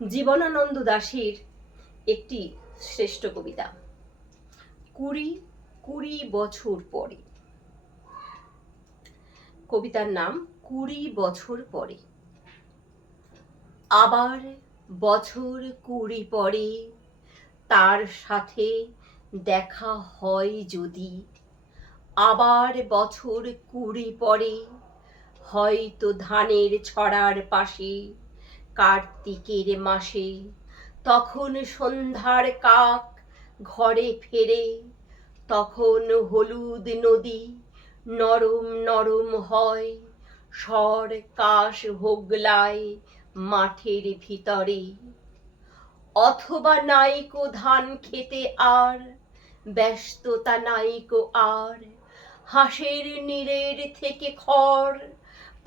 জীবনানন্দ দাশের একটি শ্রেষ্ঠ কবিতা, কুড়ি কুড়ি বছর পরে। কবিতার নাম কুড়ি বছর পরে। আবার বছর কুড়ি পরে তার সাথে দেখা হয় যদি, আবার বছর কুড়ি পরে হয়তো ধানের ছড়ার পাশে কার্তিকের মাসে, তখন সন্ধ্যার কাক ঘরে ফেরে, তখন হলুদ নদী নরম নরম হয়, স্বর কাশ হোগলায় মাঠের ভিতরে। অথবা নাইকো ধান খেতে আর ব্যস্ততা নাইকো আর, হাঁসের নীড়ের থেকে খড়,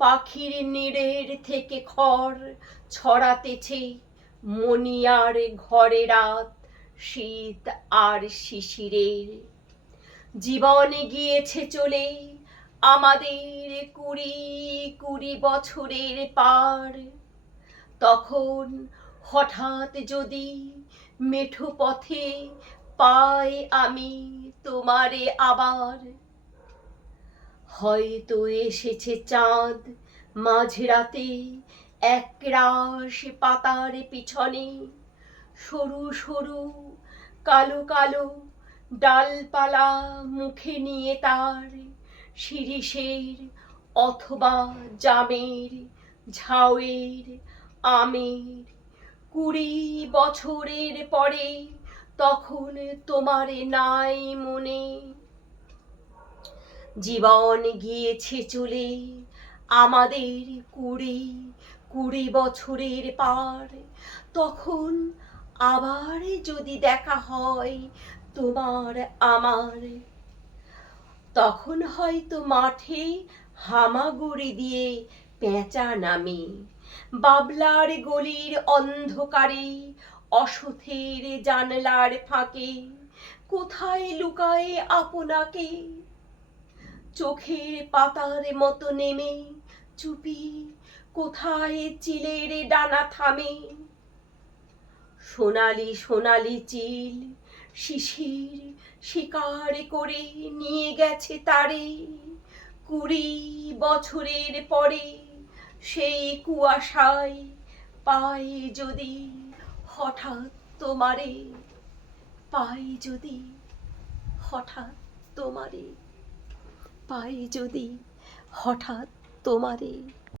পাখির নীড়ের থেকে খড় ছড়াতেছে মনিয়ার ঘরে রাত, শীত আর শিশিরের। জীবন গিয়েছে চলে আমাদের কুড়ি কুড়ি বছরের পার, তখন হঠাৎ যদি মেঠো পথে পাই আমি তোমারে আবার, হয়তো এসেছে চাঁদ মাঝরাতে একরাশ পাতার পিছনে, সরু সরু কালো কালো ডালপালা মুখে নিয়ে তার, শিরীষের অথবা জামের ঝাউয়ের আমের। কুড়ি বছরের পরে তখন তোমারে নাই মনে, জীবন গিয়েছে চলে আমাদের কুড়ি কুড়ি বছরের পার, তখন আবার যদি দেখা হয় তোমার আমার, তখন হয়তো মাঠে হামাগুড়ি দিয়ে পেঁচা নামে, বাবলার গলির অন্ধকারে অসথের জানলার ফাঁকে কোথায় লুকায় আপনাকে, চোখের পাতার মতো নেমে চুপি কোথায় চিলের ডানা থামে, সোনালি সোনালি চিল শিশির শিকার করে নিয়ে গেছে তারে, কুড়ি বছরের পরে সেই কুয়াশায় পাই যদি হঠাৎ তোমারে, পাই যদি হঠাৎ তোমারে, পাই যদি হঠাৎ তোমারে।